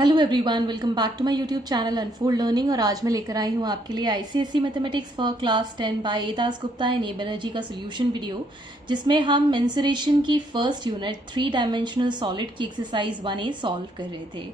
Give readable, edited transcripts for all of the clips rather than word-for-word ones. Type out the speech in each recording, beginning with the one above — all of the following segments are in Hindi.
Hello everyone, welcome back to my YouTube channel unfold learning. और आज मैं लेकर आई हूँ आपके लिए ICSE mathematics for class 10 by A Das Gupta and A Banerjee का सोल्यूशन वीडियो, जिसमें हम मेंसुरेशन की फर्स्ट यूनिट 3 डायमेंशनल सॉलिड की एक्सरसाइज 1A सॉल्व कर रहे थे।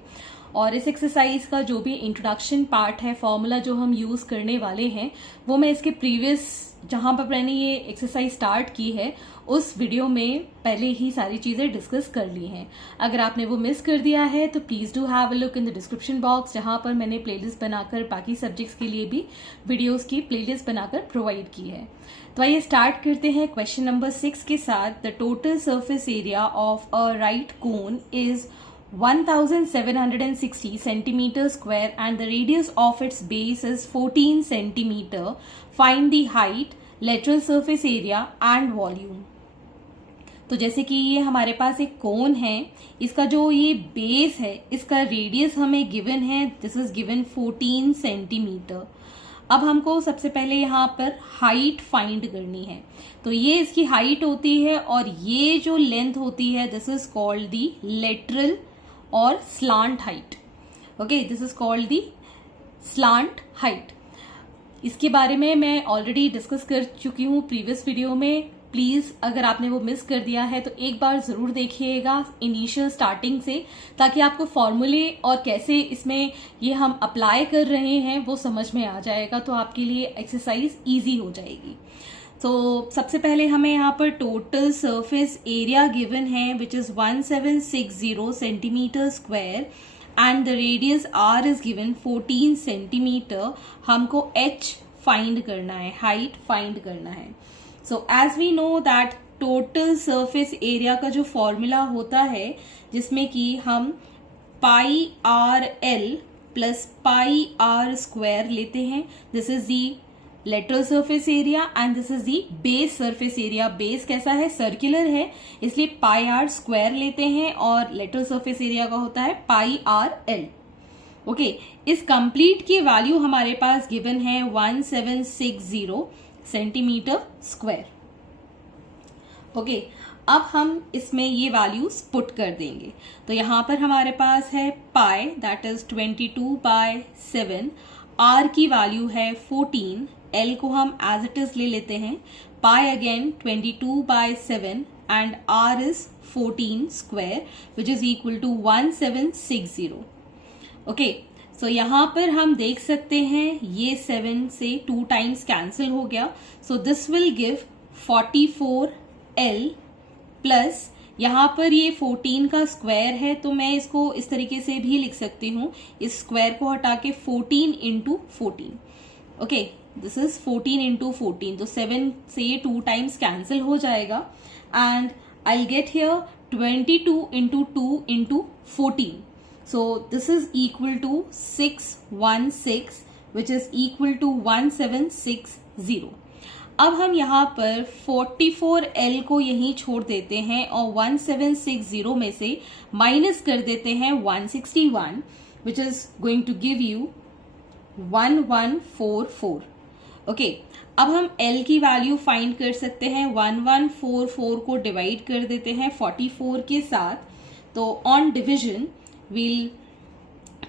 और इस एक्सरसाइज का जो भी इंट्रोडक्शन पार्ट है, फॉर्मूला जो हम यूज करने वाले हैं, वो मैं इसके प्रीवियस जहां पर मैंने ये एक्सरसाइज स्टार्ट की है उस वीडियो में पहले ही सारी चीजें डिस्कस कर ली हैं। अगर आपने वो मिस कर दिया है तो please do have a look in the description box, जहां पर मैंने प्लेलिस्ट बनाकर बाकी सब्जेक्ट्स के लिए भी वीडियोस की प्लेलिस्ट बनाकर प्रोवाइड की है। तो आइए स्टार्ट करते हैं क्वेश्चन नंबर 6 के साथ। The total surface area of a right cone is 1760 centimeter square and the radius of its base is 14 centimeter. Find the height, lateral surface area and volume. तो जैसे कि ये हमारे पास एक कोन है, इसका जो ये बेस है, इसका रेडियस हमें गिवन है, दिस इज गिवन 14 सेंटीमीटर। अब हमको सबसे पहले यहाँ पर हाइट फाइंड करनी है। तो ये इसकी हाइट होती है और ये जो लेंथ होती है, this is called the lateral और slant height. Okay, this is called the slant height. इसके बारे में मैं ऑलरेडी डिस्कस कर चुकी हूँ प्रीवियस वीडियो में। प्लीज अगर आपने वो मिस कर दिया है तो एक बार जरूर देखिएगा इनिशियल स्टार्टिंग से, ताकि आपको फॉर्मूले और कैसे इसमें ये हम अप्लाई कर रहे हैं वो समझ में आ जाएगा, तो आपके लिए एक्सरसाइज इजी हो जाएगी। तो सबसे पहले हमें यहाँ पर टोटल सरफेस एरिया गिवन है which is 1760 centimetre square and the radius R is given 14 centimetre. हमको एच फाइंड करना है, हाइट फाइंड करना है। So as we know that total surface area का जो फॉर्मूला होता है, जिसमें कि हम pi R L plus pi are square लेते हैं। This is the lateral surface area and this is the base surface area. Base कैसा है, सर्कुलर है, इसलिए पाई आर स्क्वायर लेते हैं और लेटरल सरफेस एरिया का होता है पाई आर एल। ओके, इस कंप्लीट की वैल्यू हमारे पास गिवन है 1760 सेंटीमीटर स्क्वायर। ओके, अब हम इसमें ये वैल्यूज पुट कर देंगे। तो यहां पर हमारे पास है पाई दैट इज 22/7, आर की वैल्यू है 14, एल को हम एज इट इज ले लेते हैं, pi again 22/7 and R is 14 square which is equal to 1760। Okay, so यहां पर हम देख सकते हैं ये 7 से 2 टाइम्स कैंसिल हो गया। So this will give 44L plus यहां पर ये 14 का स्क्वायर है, तो मैं इसको इस तरीके से भी लिख सकती हूँ, इस स्क्वायर को हटा के 14 into 14। Okay, this is 14 into 14, तो 7 से ये 2 टाइम्स कैंसिल हो जाएगा and I get here 22 into 2 into 14। So this is equal to 616 which is equal to 1760। अब हम यहाँ पर 44L को यहीं छोड़ देते हैं और 1760 में से माइनस कर देते हैं 161 which is going to give you 1144। Okay, अब हम L की वैल्यू फाइंड कर सकते हैं। 1144 को डिवाइड कर देते हैं 44 के साथ, तो on division we'll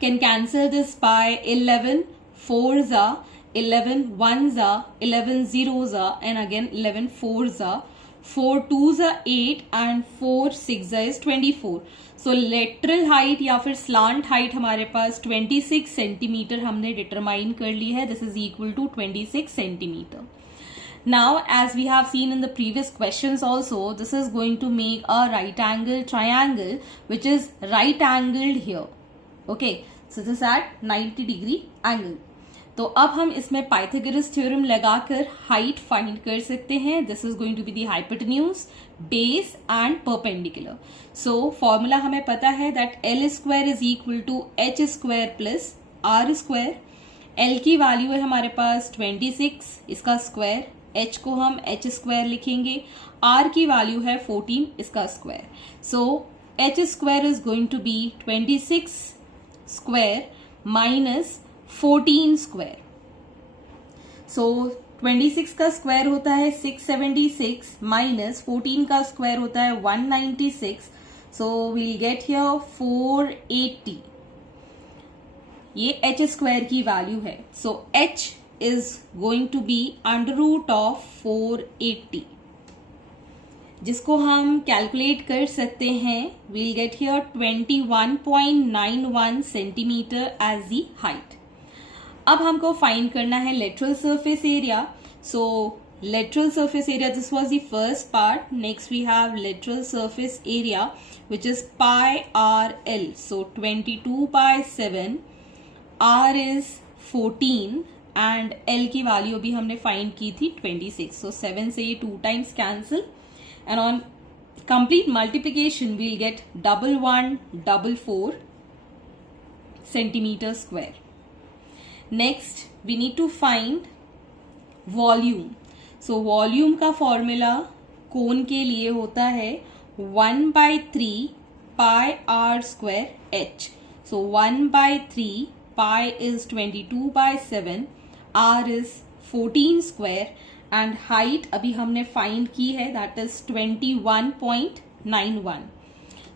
can cancel this by 11 4s are 11 1s are 11 0s are and again 11 4s are 4 2s are 8 and 4 6 is 24। so lateral height या फिर slant height हमारे पास 26 सेंटीमीटर हमने डिटरमाइन कर ली है। this is equal to 26 centimetre. Now, as we have seen in the previous questions also, this is going to make a right angle triangle which is right angled here. Okay, so this is at 90-degree angle. तो अब हम इसमें पाइथागोरस थ्योरम लगाकर हाइट फाइंड कर सकते हैं। This is going to be the hypotenuse, base and perpendicular. So formula हमें पता है that L square is equal to H square plus are square. L की वैल्यू है हमारे पास 26, इसका स्क्वायर, h को हम h स्क्वायर लिखेंगे, r की वैल्यू है 14, इसका square. So h square is going to be 26 square minus 14 square. So 26 का स्क्वायर होता है 676 माइनस 14 का स्क्वायर होता है 196। So we'll get here 480। ये एच स्क्वायर की वैल्यू है. So H is going to be under root of 480, जिसको हम कैलकुलेट कर सकते हैं. We'll get here 21.91 centimetre as the height. अब हमको फाइंड करना है lateral surface area. So lateral surface area, this was the first part. Next we have lateral surface area, which is pi RL. So 22 by 7, R is 14 and L की वैल्यू अभी हमने फाइंड की थी 26. So 7 से ये 2 times cancel and on complete multiplication we'll get 1144 centimeter square. Next we need to find volume. So volume का फॉर्मूला कोन के लिए होता है 1/3 pi are square H. So 1/3 pi is 22/7, R is 14 square and height अभी हमने फाइंड की है, दैट इज 21.91.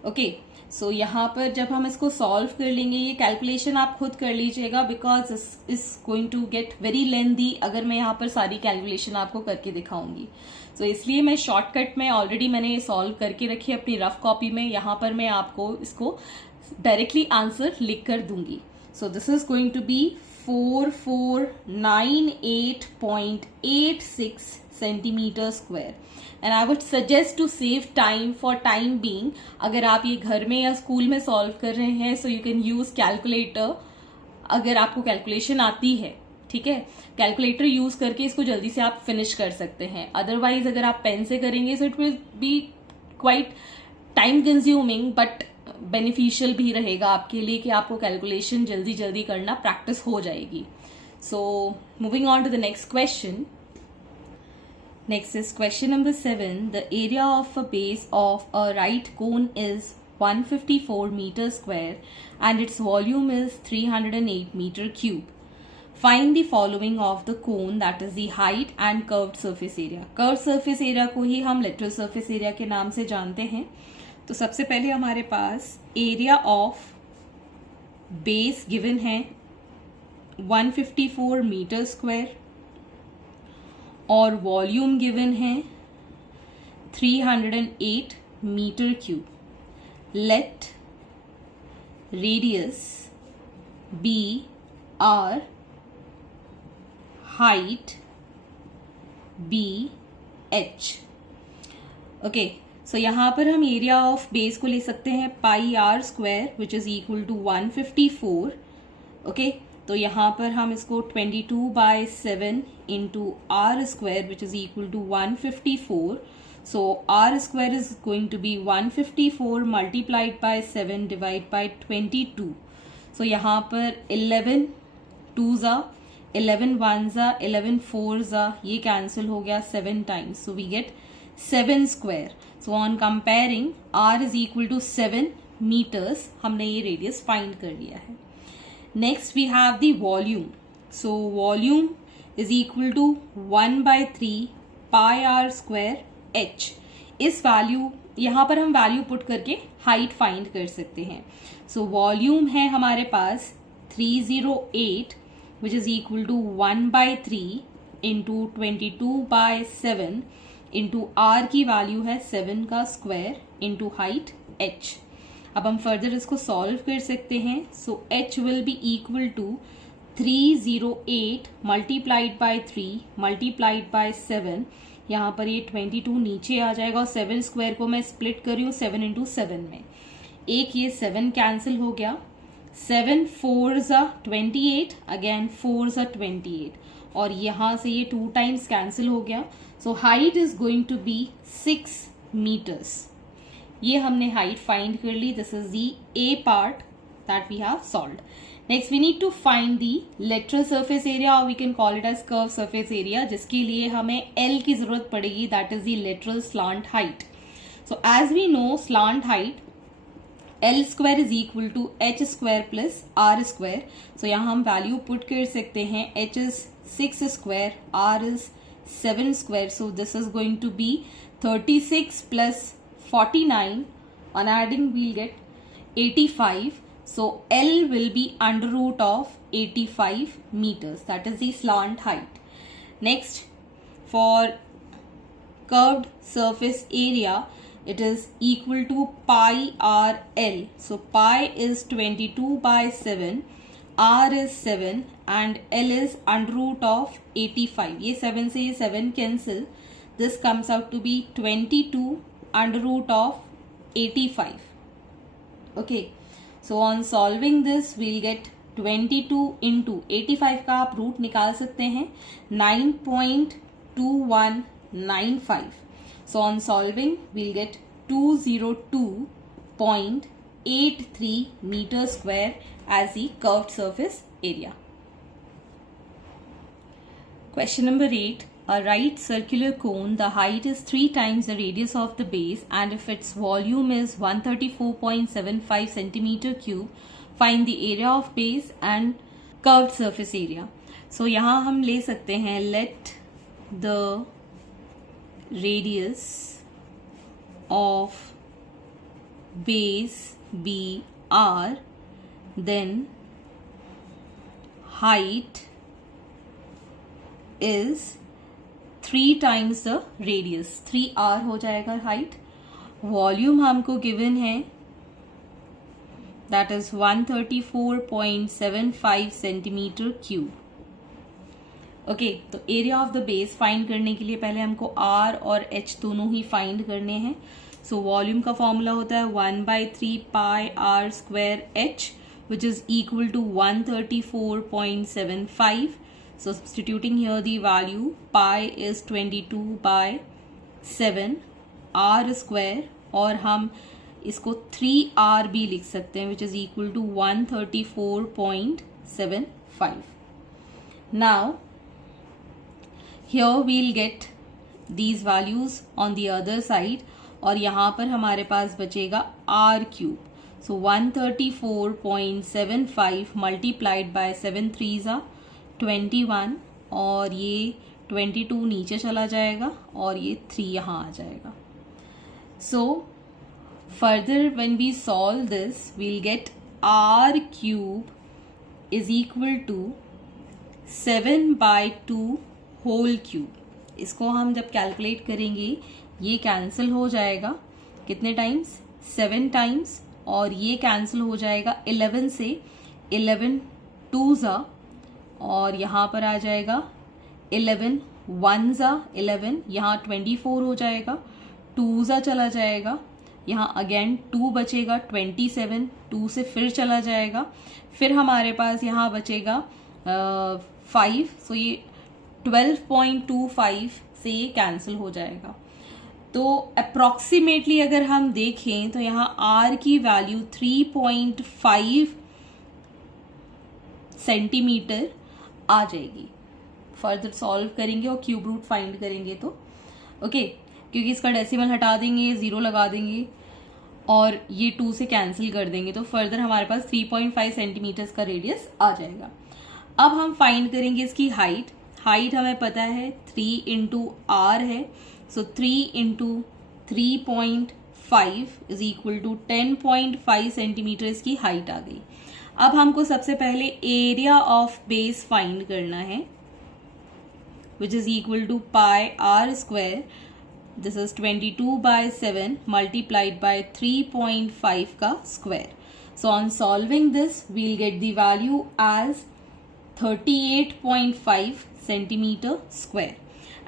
ओके, सो यहाँ पर जब हम इसको सॉल्व कर लेंगे, ये कैलकुलेशन आप खुद कर लीजिएगा because is going to get very lengthy अगर मैं यहाँ पर सारी कैलकुलेशन आपको करके दिखाऊंगी. सो इसलिए मैं शॉर्टकट में ऑलरेडी मैंने ये सॉल्व करके रखी अपनी रफ कॉपी में. यहाँ पर मैं आपको इसको डायरेक्टली आंसर लिख कर दूंगी. So this is going to be 4498.86 centimetre square. And I would suggest to save time for time being, अगर आप ये घर में या स्कूल में सॉल्व कर रहे हैं so you can use calculator अगर आपको कैलकुलेशन आती है. ठीक है, कैलकुलेटर यूज करके इसको जल्दी से आप फिनिश कर सकते हैं. अदरवाइज अगर आप पेन से करेंगे so it will be quiet time consuming but beneficial भी रहेगा आपके लिए कि आपको कैलकुलेशन जल्दी जल्दी करना प्रैक्टिस हो जाएगी. So moving on to the next question. Next is question number 7. The area of a base of a right cone is 154 meter square and its volume is 308 meter cube. Find the following of the cone, that is the height and curved surface area. Curved surface area को ही हम lateral surface area के नाम से जानते हैं. तो सबसे पहले हमारे पास area of base given है 154 meter square और वॉल्यूम गिवन है 308 metre cube. Let radius be R, height be H. Okay, so यहाँ पर हम एरिया ऑफ बेस को ले सकते हैं pi are square which is equal to 154. Okay, तो यहाँ पर हम इसको 22/7 into r square which is equal to 154. So r square is going to be 154 multiplied by 7 divide by 22. So यहाँ पर 11 2s, 11 1s, 11 4s, ये कैंसिल हो गया 7 times. So we get 7 square. So on comparing R is equal to 7 metres, हमने ये रेडियस फाइंड कर लिया है. Next we have the volume. So volume is equal to 1/3 pi r square h. इस वैल्यू यहाँ पर हम वैल्यू पुट करके हाइट फाइंड कर सकते हैं. सो वॉल्यूम है हमारे पास 308 which is equal to 1/3 into 22/7 into R की वैल्यू है 7 का स्क्वायर इंटू हाइट h. अब हम फर्दर इसको सॉल्व कर सकते हैं. So h will be equal to 308 multiplied by 3 multiplied by 7. यहाँ पर ये 22 नीचे आ जाएगा और 7 स्क्वायर को मैं स्प्लिट कर रही हूँ 7 इंटू 7 में. एक ये 7 कैंसिल हो गया. 7 4s 28, अगेन 4s 28 और यहाँ से ये 2 टाइम्स कैंसिल हो गया. So height is going to be 6 metres. ये हमने हाइट फाइंड कर ली. This is the A part that we have solved. Next we need to find the lateral surface area और we can call it as curve surface area, जिसके लिए हमें एल की जरूरत पड़ेगी, that is the lateral slant height. So as we know slant height L square is equal to H square plus are square. So यहाँ हम वैल्यू पुट कर सकते हैं. H is 6 square, r is 7 square. So this is going to be 36 plus 49. On adding we'll get 85. So L will be under root of 85 meters. That is the slant height. Next, for curved surface area, it is equal to pi r L. So pi is 22 by 7, r is 7 and L is under root of 85. ये 7 से ये 7 cancel. This comes out to be 22 under root of 85. Okay. So on solving this, we'll get 22 into 85 का आप रूट निकाल सकते हैं 9.2195. So on solving, we'll get 202.83 meter square as the curved surface area. Question number 8. A right circular cone, the height is 3 times the radius of the base and if its volume is 134.75 centimeter cube, find the area of base and curved surface area. So यहाँ हम ले सकते हैं let the radius of base be r, then height is 3 times the radius. 3r हो जाएगा height. वॉल्यूम हमको गिवन है that is 134.75 centimetre cube. Okay, तो area of the base find करने के लिए पहले हमको r और h दोनों ही फाइंड करने हैं. सो वॉल्यूम का फॉर्मूला होता है 1/3 पाई r square h which is equal to 134.75. So substituting here the value, pi is 22 by 7 r square और हम इसको 3r भी लिख सकते हैं which is equal to 134.75. Now here we'll get these values on the other side और यहाँ पर हमारे पास बचेगा r cube. So 134.75 multiplied by 7 3s are 21 और ये 22 नीचे चला जाएगा और ये 3 यहाँ आ जाएगा. So further when we solve this, we'll get r cube is equal to 7/2 whole cube. इसको हम जब कैलकुलेट करेंगे ये कैंसिल हो जाएगा कितने टाइम्स, 7 टाइम्स और ये कैंसिल हो जाएगा 11 से, 11 2s और यहाँ पर आ जाएगा 11 1s 11, यहाँ 24 हो जाएगा, 2s चला जाएगा, यहाँ अगेन 2 बचेगा 27, 2 से फिर चला जाएगा, फिर हमारे पास यहाँ बचेगा 5. सो ये 12.25 से ये कैंसिल हो जाएगा. तो अप्रॉक्सीमेटली अगर हम देखें तो यहाँ r की वैल्यू 3.5 सेंटीमीटर आ जाएगी. फर्दर सॉल्व करेंगे और क्यूब रूट फाइंड करेंगे तो ओके, क्योंकि इसका डेसिमल हटा देंगे, 0 लगा देंगे और ये 2 से कैंसिल कर देंगे तो फर्दर हमारे पास 3.5 सेंटीमीटर का रेडियस आ जाएगा. अब हम फाइंड करेंगे इसकी हाइट. हाइट हमें पता है 3 इंटू आर है. So 3 into 3.5 is equal to 10.5 centimetre इसकी हाइट आ गई. अब हमको सबसे पहले एरिया ऑफ बेस फाइंड करना है which is equal to pi are square. This is 22 by 7 multiplied by 3.5 का square. So on solving this we'll get the value as 38.5 centimeter square.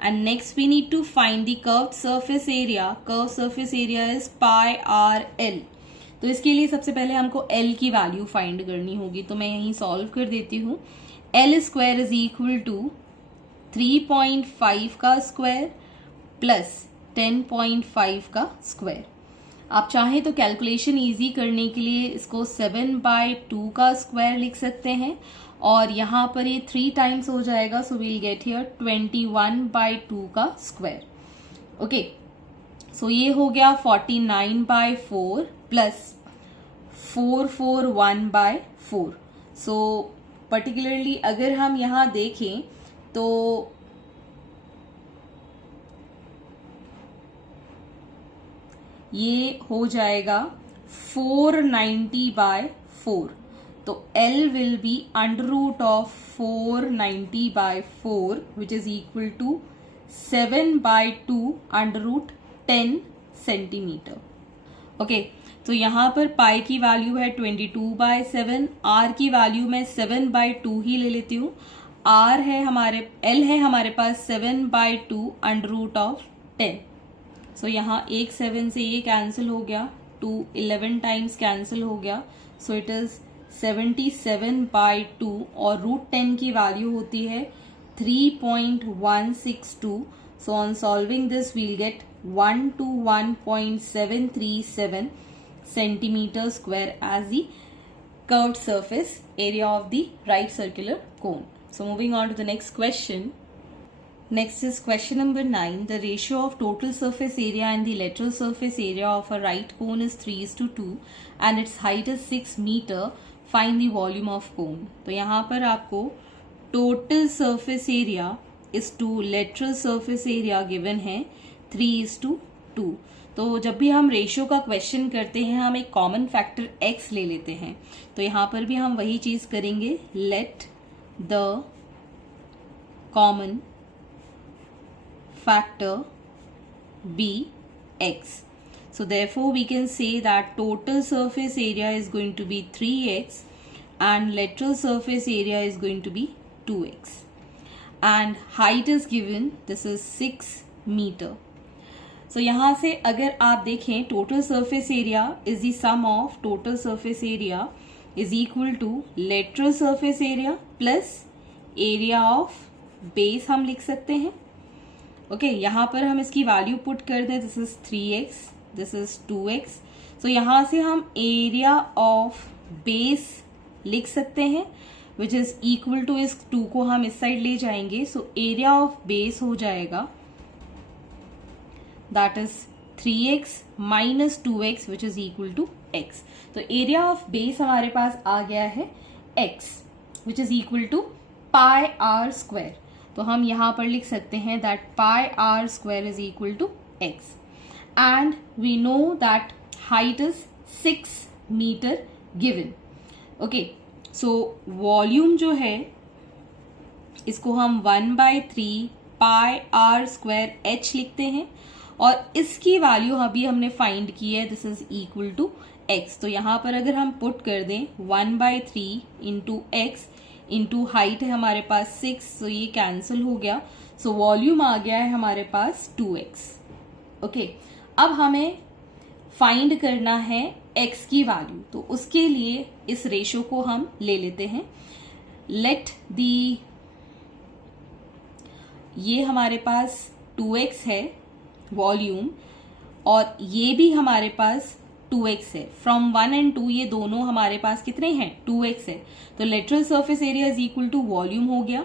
And next we need to find the curved surface area. Curved surface area is pi r l. तो इसके लिए सबसे पहले हमको L की वैल्यू फाइंड करनी होगी. तो मैं यहीं सॉल्व कर देती हूँ. L square is equal to 3.5 का स्क्वायर प्लस 10.5 का स्क्वायर. आप चाहें तो कैलकुलेशन इजी करने के लिए इसको 7/2 का स्क्वायर लिख सकते हैं और यहाँ पर ये 3 टाइम्स हो जाएगा. सो वील गेट हियर 21/2 का स्क्वायर. ओके, सो ये हो गया 49/4 प्लस 441/4. सो पर्टिकुलरली अगर हम यहाँ देखें तो ये हो जाएगा 490/4. 4, तो L will be under root of 490 by 4 which is equal to 7 by 2 under root 10 centimetre. Okay, तो यहाँ पर पाई की वैल्यू है 22/7, आर की वैल्यू मैं 7/2 ही ले लेती हूँ. आर है हमारे, एल है हमारे पास 7/2 अंडर रूट ऑफ 10. सो यहाँ एक 7 से ये कैंसिल हो गया, 2 11 टाइम्स कैंसिल हो गया, सो इट इज 77/2 और रूट 10 की वैल्यू होती है 3.162. So on solving this we'll get 121.737 centimeter square as the curved surface area of the right circular cone. So moving on to the next question. Next is question number 9. The ratio of total surface area and the lateral surface area of a right cone is 3:2 and its height is 6 meter. Find the volume of cone. तो यहाँ पर आपको total surface area is to lateral surface area given है 3:2. तो जब भी हम रेशियो का क्वेश्चन करते हैं हम एक कॉमन फैक्टर x ले लेते हैं. तो यहाँ पर भी हम वही चीज करेंगे. Let the common factor be x. So therefore we can say that total surface area is going to be 3x and lateral surface area is going to be 2x. And height is given, this is 6 meter. So यहाँ से अगर आप देखें total surface area is the sum of total surface area is equal to lateral surface area plus area of base हम लिख सकते हैं. ओके, यहाँ पर हम इसकी वैल्यू पुट कर दें. This is 3x, this is 2x. सो यहाँ से हम एरिया ऑफ बेस लिख सकते हैं विच इज इक्वल टू, इस 2 को हम इस साइड ले जाएंगे. सो एरिया ऑफ बेस हो जाएगा that is 3x minus 2x which is equal to x. तो एरिया ऑफ बेस हमारे पास आ गया है x which is equal to pi r square. तो हम यहाँ पर लिख सकते हैं that pi r square is equal to x and we know that height is 6 meter given. Okay, so volume जो है इसको हम 1/3 pi r square h लिखते हैं और इसकी वैल्यू अभी हमने फाइंड की है. This is equal to x. तो यहाँ पर अगर हम पुट कर दें 1/3 इंटू x इंटू हाइट है हमारे पास 6, तो ये कैंसिल हो गया. सो वॉल्यूम आ गया है हमारे पास 2x. ओके, अब हमें फाइंड करना है x की वैल्यू. तो उसके लिए इस रेशो को हम ले लेते हैं. लेट दी, ये हमारे पास 2x है वॉल्यूम और ये भी हमारे पास 2x है. फ्रॉम 1 and 2 ये दोनों हमारे पास कितने हैं? 2x है. तो lateral surface area is equal to volume हो गया.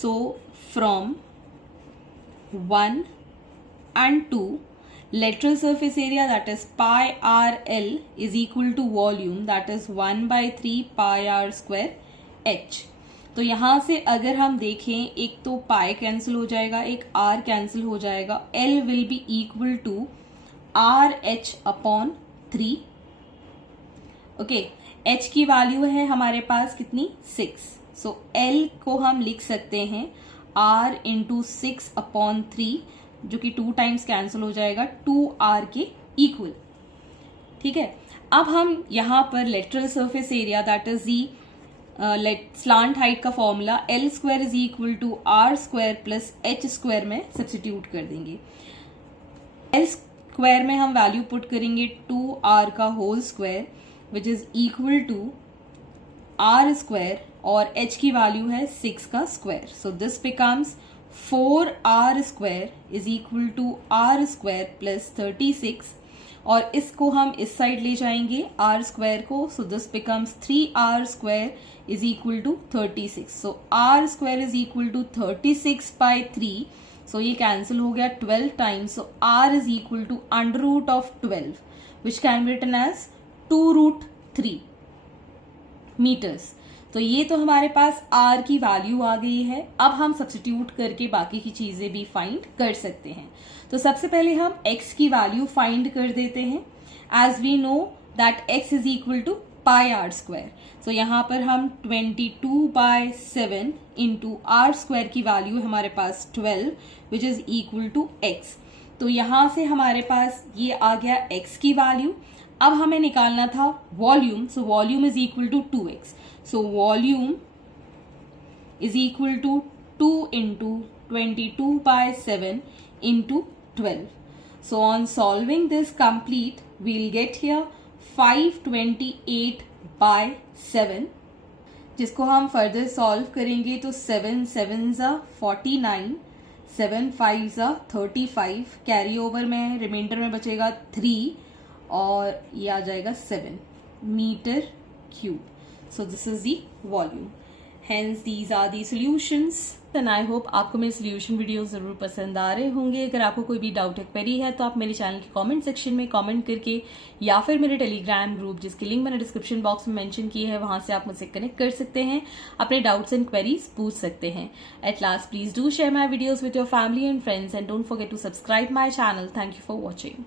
So from 1 and 2 lateral surface area that is pi r l is equal to volume that is 1/3 pi r square h. तो यहाँ से अगर हम देखें एक तो पाई कैंसिल हो जाएगा, एक आर कैंसिल हो जाएगा. L will be equal to R H upon 3. Okay, H की वैल्यू है हमारे पास कितनी? 6. सो एल को हम लिख सकते हैं आर इंटू 6 अपॉन 3 जो कि 2 टाइम्स कैंसिल हो जाएगा 2r के इक्वल. ठीक है, अब हम यहाँ पर lateral surface area that is the slant height का formula L square is equal to are square plus H square में सब्सटीट्यूट कर देंगे. एल स्क्वायर में हम वैल्यू पुट करेंगे 2r का whole square which is equal to are square और h की वैल्यू है 6 का square. So this becomes 4r square is equal to are square plus 36 और इसको हम इस साइड ले जाएंगे r स्क्वायर को. So this becomes 3r square is equal to 36. So r square is equal to 36/3. So ये कैंसिल हो गया 12 times. So r is equal to under root of 12 which can be written as 2√3 metres. तो ये तो हमारे पास r की वैल्यू आ गई है. अब हम सब्स्टिट्यूट करके बाकी की चीजें भी फाइंड कर सकते हैं. तो सबसे पहले हम x की वैल्यू फाइंड कर देते हैं. As we know that x is equal to pi are square. So यहाँ पर हम 22/7 इंटू आर स्क्वायर की वैल्यू है हमारे पास 12 which is equal to x. तो यहाँ से हमारे पास ये आ गया x की वैल्यू। अब हमें निकालना था volume. So volume is equal to 2x। So volume is equal to 2 into 22/7 into 12. So on solving this complete, we'll get here 528/7, जिसको हम फर्दर सॉल्व करेंगे तो 7 7s are 49, 7 5s are 35, carry over में रिमाइंडर में बचेगा 3 और ये आ जाएगा 7 metre cube. So this is the volume. Hence these are the solutions. And I hope आपको मेरे सोल्यूशन वीडियो जरूर पसंद आ रहे होंगे. अगर आपको कोई भी डाउट या क्वेरी है तो आप मेरे चैनल के कमेंट सेक्शन में कमेंट करके या फिर मेरे टेलीग्राम ग्रुप जिसकी लिंक मैंने डिस्क्रिप्शन बॉक्स में मेंशन की है वहां से आप मुझसे कनेक्ट कर सकते हैं, अपने डाउट्स एंड क्वेरीज पूछ सकते हैं. At last please do share my videos with your family and friends and don't forget to subscribe my channel. Thank you for watching.